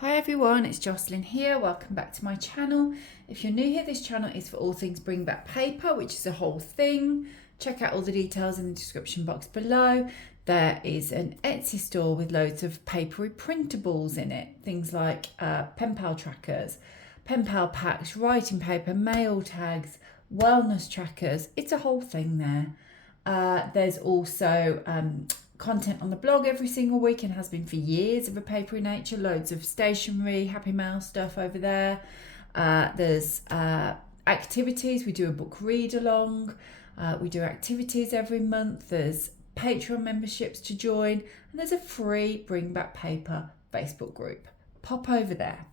Hi everyone, it's Jocelyn here. Welcome back to my channel. If you're new here, this channel is for all things bring back paper, which is a whole thing. Check out all the details in the description box below. There is an Etsy store with loads of papery printables in it. Things like pen pal trackers, pen pal packs, writing paper, mail tags, wellness trackers. It's a whole thing there. There's also content on the blog every single week and has been for years of a papery nature. Loads of stationery, happy mail stuff over there. There's activities. We do a book read along. We do activities every month. There's Patreon memberships to join, and there's a free Bring Back Paper Facebook group. Pop over there.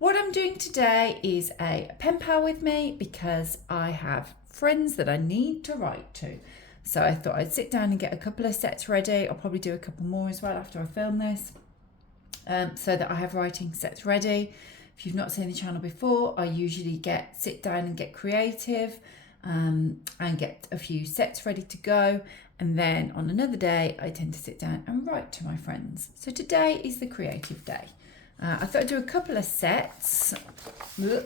What I'm doing today is a pen pal with me because I have friends that I need to write to. So I thought I'd sit down and get a couple of sets ready. I'll probably do a couple more as well after I film this, so that I have writing sets ready. If you've not seen the channel before, I usually sit down and get creative and get a few sets ready to go. And then on another day, I tend to sit down and write to my friends. So today is the creative day. I thought I'd do a couple of sets. I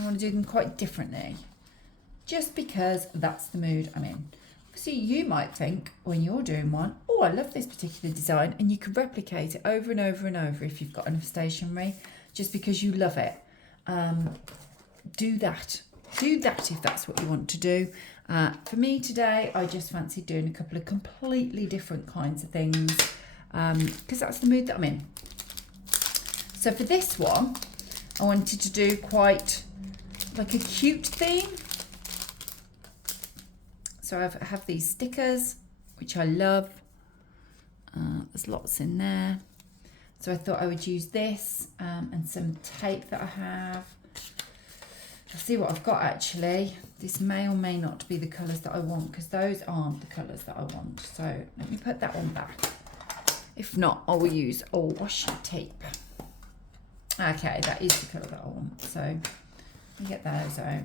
want to do them quite differently, just because that's the mood I'm in. Obviously, you might think when you're doing one, oh, I love this particular design, and you can replicate it over and over and over if you've got enough stationery, just because you love it. Do that. Do that if that's what you want to do. For me today, I just fancied doing a couple of completely different kinds of things, because that's the mood that I'm in. So for this one, I wanted to do quite like a cute theme. So I have these stickers, which I love. There's lots in there. So I thought I would use this and some tape that I have. I'll see what I've got actually. This may or may not be the colours that I want, because those aren't the colours that I want. So let me put that one back. If not, I will use old washi tape. Okay, that is the colour that I want. So let me get those out.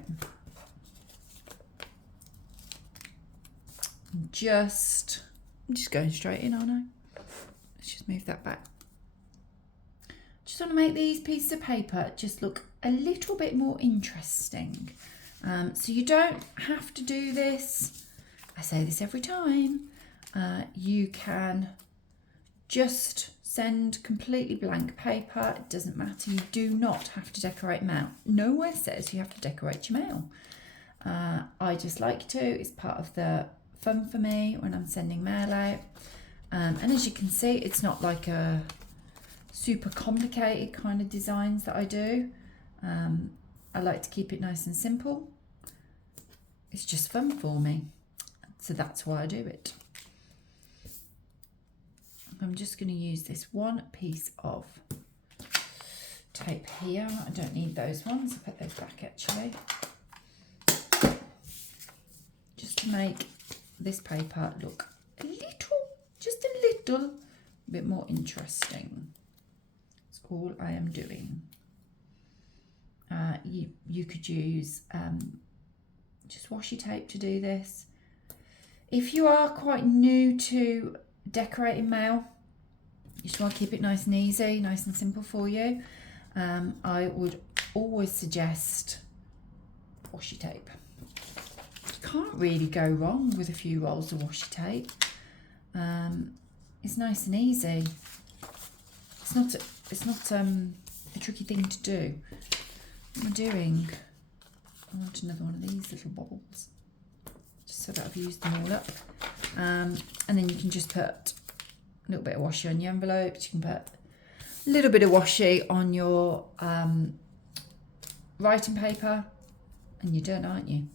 I'm just going straight in, aren't I? Let's just move that back. Just want to make these pieces of paper just look a little bit more interesting. So you don't have to do this. I say this every time. You can just send completely blank paper. It doesn't matter. You do not have to decorate mail. Nowhere says you have to decorate your mail. I just like to. It's part of the fun for me when I'm sending mail out. And as you can see, it's not like a super complicated kind of designs that I do. I like to keep it nice and simple. It's just fun for me. So that's why I do it. I'm just going to use this one piece of tape here. I don't need those ones. I'll put those back actually. Just to make this paper look just a little bit more interesting. That's all I am doing. You could use just washi tape to do this. If you are quite new to decorating mail, you just want to keep it nice and easy, nice and simple for you, I would always suggest washi tape. You can't really go wrong with a few rolls of washi tape. It's nice and easy. It's not a tricky thing to do. What am I doing? I want another one of these little bobbles, just so that I've used them all up. And then you can just put a little bit of washi on your envelopes. You can put a little bit of washi on your writing paper, and you're done, aren't you?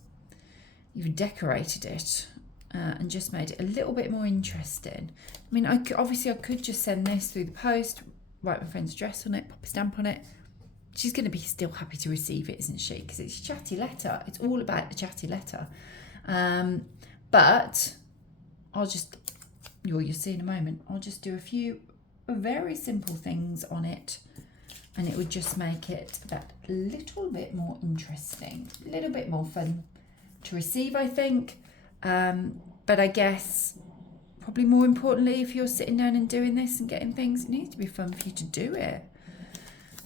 You've decorated it and just made it a little bit more interesting. I mean, I could just send this through the post, write my friend's address on it, pop a stamp on it. She's going to be still happy to receive it, isn't she? Because it's a chatty letter. It's all about the chatty letter. But you'll see in a moment, I'll just do a few very simple things on it, and it would just make it that little bit more interesting, a little bit more fun to receive, I think. But I guess probably more importantly, if you're sitting down and doing this and getting things, it needs to be fun for you to do it.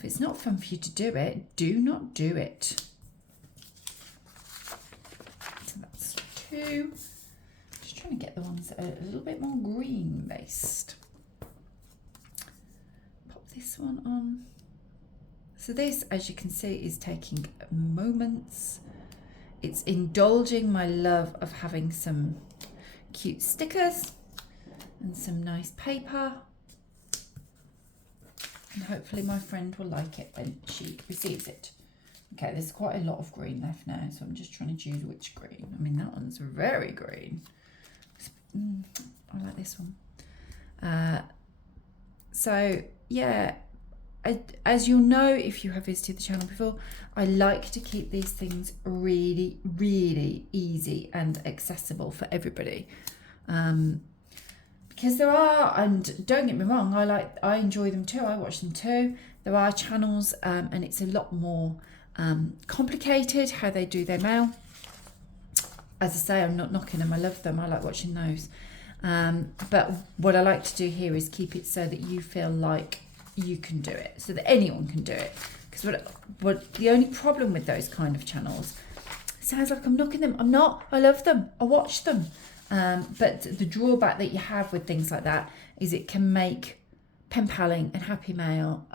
If it's not fun for you to do it, do not do it. So that's 2. Just trying to get the ones that are a little bit more green based. Pop this one on. So this, as you can see, is taking moments. It's indulging my love of having some cute stickers and some nice paper. And hopefully my friend will like it when she receives it. Okay, there's quite a lot of green left now, so I'm just trying to choose which green. I mean, that one's very green. I like this one. So, yeah. As you'll know, if you have visited the channel before, I like to keep these things really, really easy and accessible for everybody. Because there are, and don't get me wrong, I enjoy them too, I watch them too. There are channels and it's a lot more complicated how they do their mail. As I say, I'm not knocking them, I love them, I like watching those. But what I like to do here is keep it so that you feel like you can do it, so that anyone can do it. Because what the only problem with those kind of channels, it sounds like I'm knocking them. I'm not. I love them. I watch them. But the drawback that you have with things like that is it can make pen paling and happy mail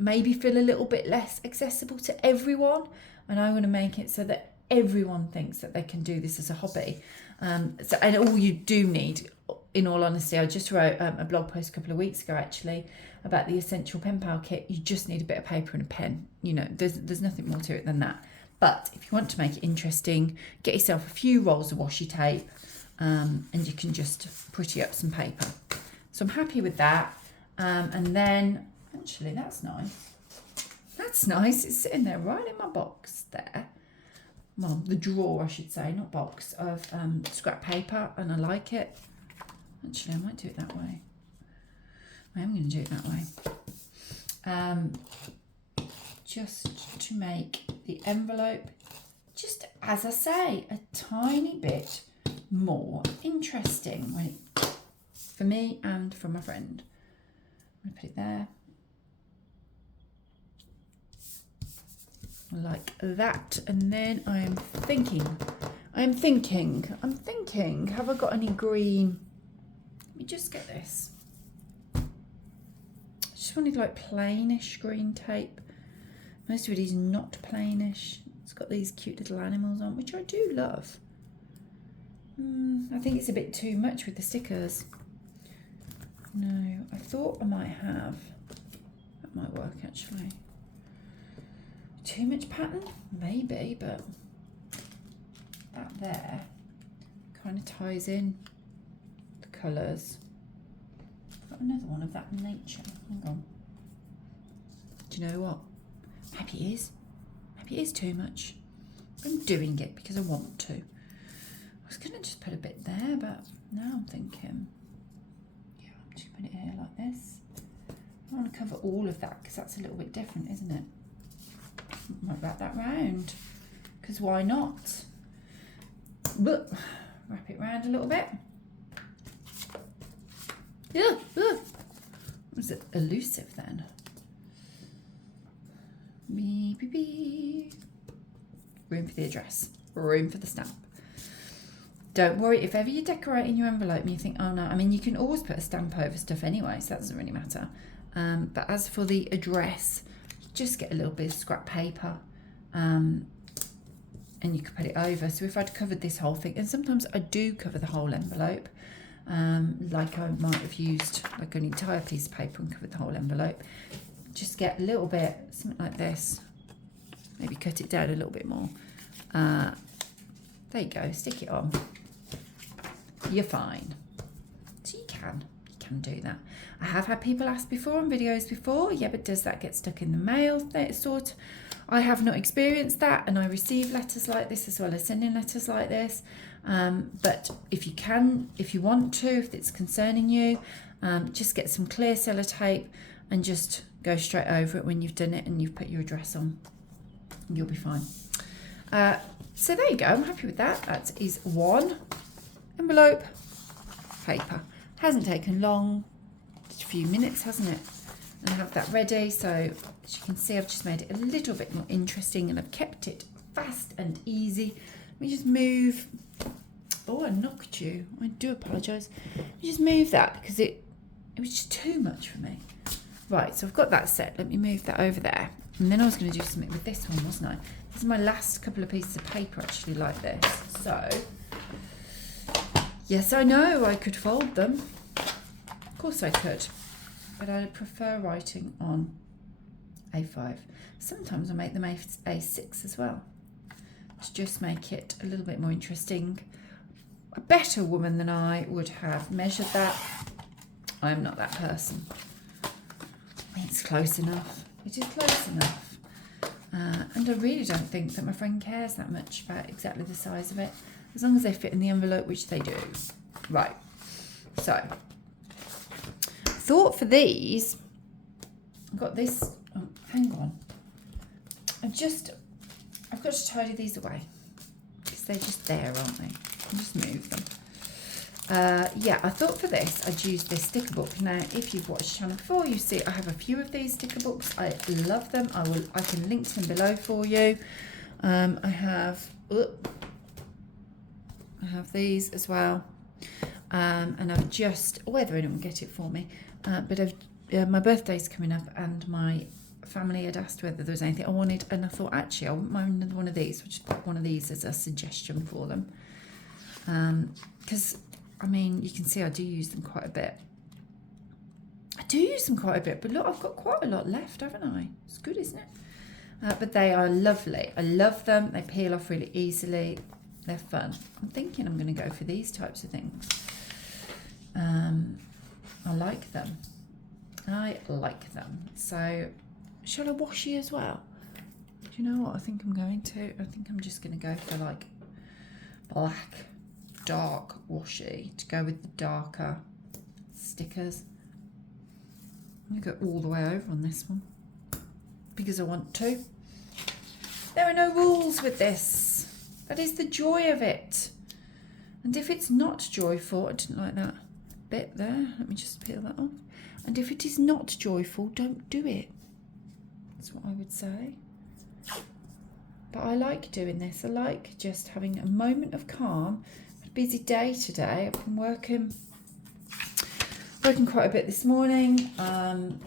maybe feel a little bit less accessible to everyone. And I want to make it so that everyone thinks that they can do this as a hobby. And all you do need, in all honesty, I just wrote a blog post a couple of weeks ago actually about the essential pen pal kit. You just need a bit of paper and a pen. You know, there's nothing more to it than that. But if you want to make it interesting, get yourself a few rolls of washi tape and you can just pretty up some paper. So I'm happy with that. And then, actually, that's nice. That's nice. It's sitting there right in my box there. Well, the drawer, I should say, not box, of scrap paper, and I like it. Actually, I might do it that way. I am going to do it that way. Just to make the envelope, just as I say, a tiny bit more interesting for me and for my friend. I'm going to put it there. Like that. And then I'm thinking, have I got any green? Let me just get this. I just wanted like plainish green tape. Most of it is not plainish. It's got these cute little animals on, which I do love. I think it's a bit too much with the stickers. No, I thought I might have. That might work actually. Too much pattern? Maybe, but that there kind of ties in the colours. Got another one of that nature. Hang on. Do you know what? Maybe it is. Maybe it is too much. I'm doing it because I want to. I was going to just put a bit there, but now I'm thinking, yeah, I'm just going to put it here like this. I want to cover all of that because that's a little bit different, isn't it? I might wrap that round because why not? But wrap it round a little bit. Yeah, was it elusive then? Beep, beep, beep. Room for the address, room for the stamp. Don't worry, if ever you're decorating your envelope and you think, oh no, I mean, you can always put a stamp over stuff anyway, so that doesn't really matter. But as for the address, just get a little bit of scrap paper and you can put it over. So if I'd covered this whole thing, and sometimes I do cover the whole envelope, like I might have used like an entire piece of paper and covered the whole envelope, just get a little bit, something like this, maybe cut it down a little bit more. There you go, stick it on. You're fine. So you can do that. I have had people ask before on videos before, yeah, but does that get stuck in the mail? That sort. I have not experienced that, and I receive letters like this as well as sending letters like this. But if you can, if you want to, if it's concerning you, just get some clear sellotape and just go straight over it when you've done it and you've put your address on. You'll be fine. So there you go. I'm happy with that. That is one envelope paper. Hasn't taken long, just a few minutes, hasn't it? and have that ready. So as you can see, I've just made it a little bit more interesting and I've kept it fast and easy. Let me just move. Oh, I knocked you. I do apologise. Let me just move that because it was just too much for me. Right, so I've got that set. Let me move that over there. And then I was going to do something with this one, wasn't I? This is my last couple of pieces of paper actually like this. So, yes, I know I could fold them. Of course I could. But I prefer writing on A5. Sometimes I make them A6 as well, to just make it a little bit more interesting. A better woman than I would have measured that. I'm not that person. It's close enough. It is close enough. And I really don't think that my friend cares that much about exactly the size of it, as long as they fit in the envelope, which they do. Right. So, thought for these, I've got this. Oh, hang on. I've got to tidy these away because they're just there, aren't they? I'll just move them. Yeah, I thought for this I'd use this sticker book. Now, if you've watched the channel before, you see I have a few of these sticker books. I love them. I can link to them below for you. I have these as well. And I've just, whether anyone will get it for me, but my birthday's coming up and my family had asked whether there was anything I wanted, and I thought actually I wouldn't mind another one of these. I'll just put one of these as a suggestion for them. Because I mean, you can see I do use them quite a bit. But look, I've got quite a lot left, haven't I? It's good, isn't it? But they are lovely. I love them. They peel off really easily. They're fun. I'm thinking I'm going to go for these types of things. I like them. So, shall I washi as well? Do you know what I think I'm going to? I think I'm just going to go for like black, dark washi to go with the darker stickers. I'm going to go all the way over on this one because I want to. There are no rules with this. That is the joy of it. And if it's not joyful, I didn't like that bit there. Let me just peel that off. And if it is not joyful, don't do it. That's what I would say. But I like doing this. I like just having a moment of calm. A busy day today. I've been working quite a bit this morning. And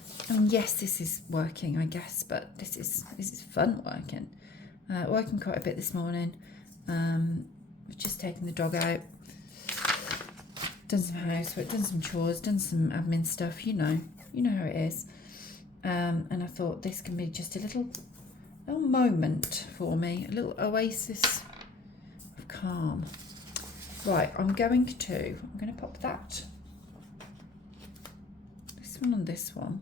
yes, this is working, I guess, but this is fun working. Working quite a bit this morning. We've just taken the dog out. Done some housework, done some chores, done some admin stuff. You know how it is. And I thought this can be just a little moment for me, a little oasis of calm. Right, I'm going to pop that. This one and this one.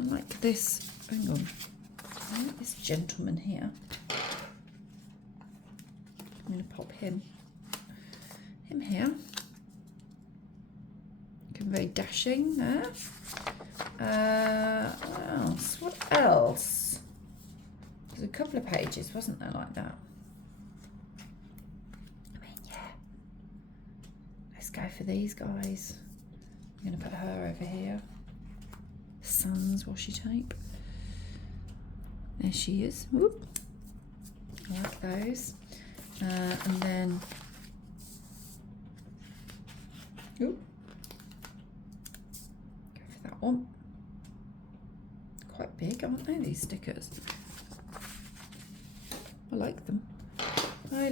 I like this. Hang on. I like this gentleman here. I'm going to pop him here. Looking very dashing there. What else? There's a couple of pages, wasn't there, like that? I mean, yeah. Let's go for these guys. I'm going to put her over here. Sans washi tape. There she is. Whoop. I like those. And then, ooh, go for that one. Quite big, aren't they, these stickers? I like them. Go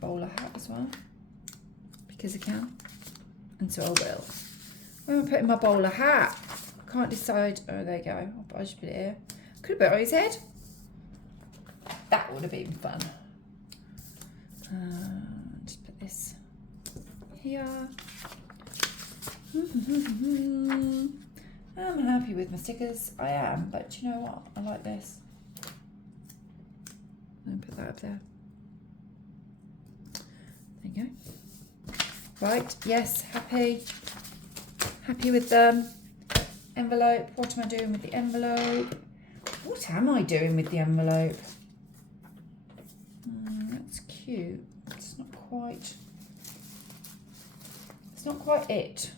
bowler hat as well, because I can, and so I will. Where am I putting my bowler hat? I can't decide. Oh, there you go. I'll just put it here. Could have put it on his head. That would have been fun. Just put this here. I'm happy with my stickers. I am, but you know what? I like this. And put that up there. There you go. Right, yes, happy. Happy with them. Envelope. What am I doing with the envelope? What am I doing with the envelope? That's cute. It's not quite not quite it.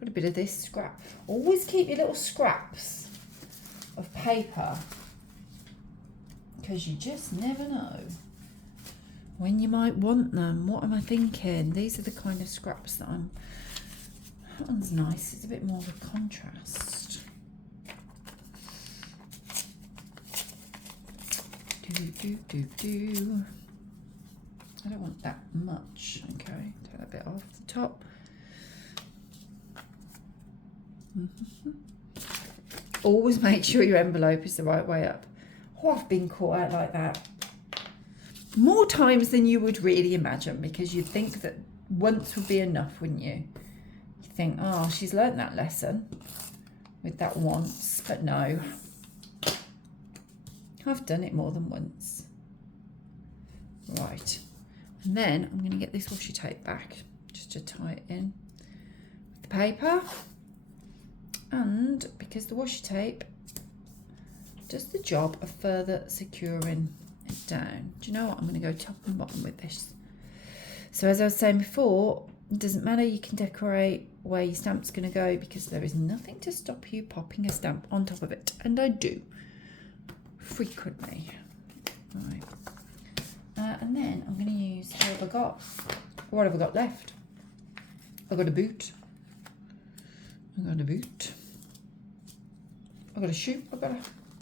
Got a bit of this scrap. Always keep your little scraps of paper, because you just never know when you might want them. What am I thinking? These are the kind of scraps that I'm... That one's nice. It's a bit more of a contrast. Do. I don't want that much. Okay, take that bit off the top. Always make sure your envelope is the right way up. Oh, I've been caught out like that more times than you would really imagine, because you'd think that once would be enough, wouldn't you? You think, oh, she's learnt that lesson with that once, but no. I've done it more than once. Right. And then I'm going to get this washi tape back just to tie it in with the paper. And because the washi tape does the job of further securing it down. Do you know what? I'm going to go top and bottom with this. So as I was saying before, it doesn't matter, you can decorate where your stamp's going to go, because there is nothing to stop you popping a stamp on top of it. And I do. Frequently. Right. And then I'm going to use, what have I got left? I've got a boot. I've got a boot. I've got a shoe. I've got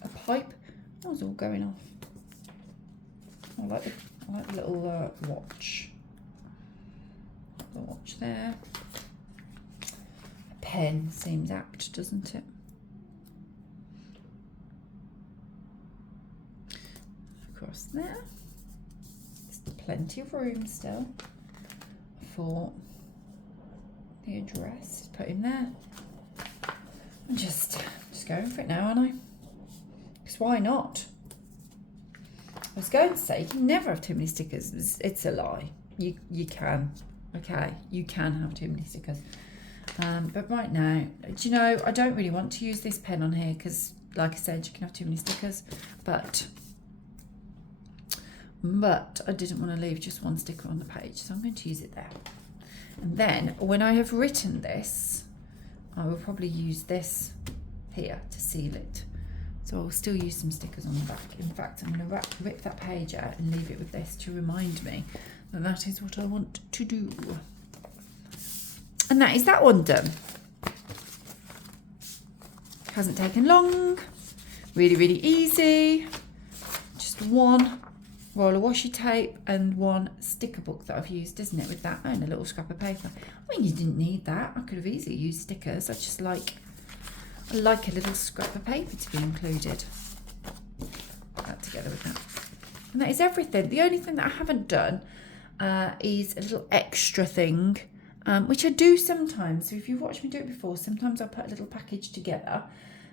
a pipe. That was all going off. I like the little watch. The watch there. A pen seems apt, doesn't it? Across there. There's plenty of room still for the address. Put in there. I'm just going for it now, aren't I? Because why not? I was going to say you can never have too many stickers. It's a lie. You can. Okay, you can have too many stickers. But right now, do you know, I don't really want to use this pen on here because, like I said, you can have too many stickers. But I didn't want to leave just one sticker on the page, so I'm going to use it there. And then when I have written this, I will probably use this here to seal it. So I'll still use some stickers on the back. In fact, I'm going to rip that page out and leave it with this to remind me that that is what I want to do. And that is that one done. Hasn't taken long. Really, really easy. Just one roll of washi tape and one sticker book that I've used, isn't it, with that, and a little scrap of paper. I mean, you didn't need that. I could have easily used stickers. I like a little scrap of paper to be included. Put that together with that. And that is everything. The only thing that I haven't done is a little extra thing, which I do sometimes. So if you've watched me do it before, sometimes I'll put a little package together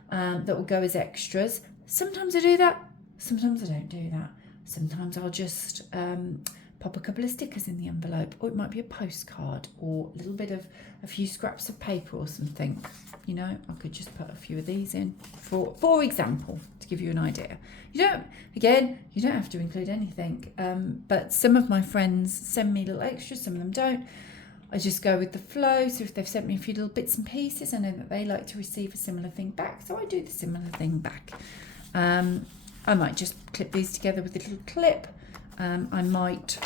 that will go as extras. Sometimes I do that. Sometimes I don't do that. Sometimes I'll just pop a couple of stickers in the envelope, or it might be a postcard or a little bit of a few scraps of paper or something. You know, I could just put a few of these in for example, to give you an idea. You don't have to include anything, but some of my friends send me little extras, some of them don't. I just go with the flow. So if they've sent me a few little bits and pieces, I know that they like to receive a similar thing back, so I do the similar thing back. I might just clip these together with a little clip. I might,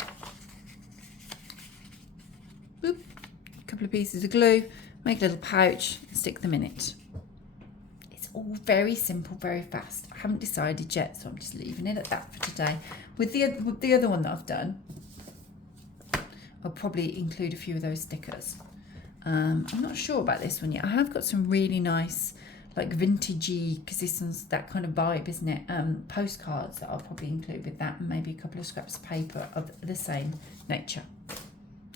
a couple of pieces of glue, make a little pouch, and stick them in it. It's all very simple, very fast. I haven't decided yet, so I'm just leaving it at that for today. With the other one that I've done, I'll probably include a few of those stickers. I'm not sure about this one yet. I have got some really nice, like vintagey, because this one's that kind of vibe, isn't it? Postcards that I'll probably include with that, and maybe a couple of scraps of paper of the same nature.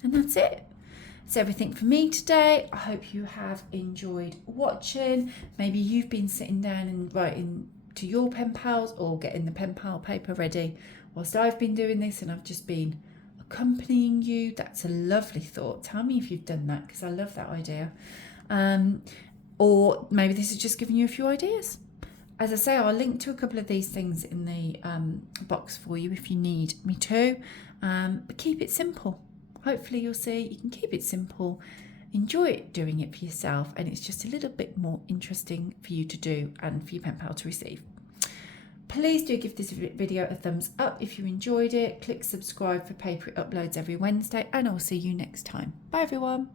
And that's it. That's everything for me today. I hope you have enjoyed watching. Maybe you've been sitting down and writing to your pen pals or getting the pen pal paper ready whilst I've been doing this, and I've just been accompanying you. That's a lovely thought. Tell me if you've done that, because I love that idea. Or maybe this is just giving you a few ideas. As I say, I'll link to a couple of these things in the box for you if you need me to. But keep it simple. Hopefully you'll see you can keep it simple enjoy doing it for yourself, and it's just a little bit more interesting for you to do and for your pen pal to receive. Please do give this video a thumbs up if you enjoyed it. Click subscribe for paper uploads every Wednesday, and I'll see you next time. Bye everyone.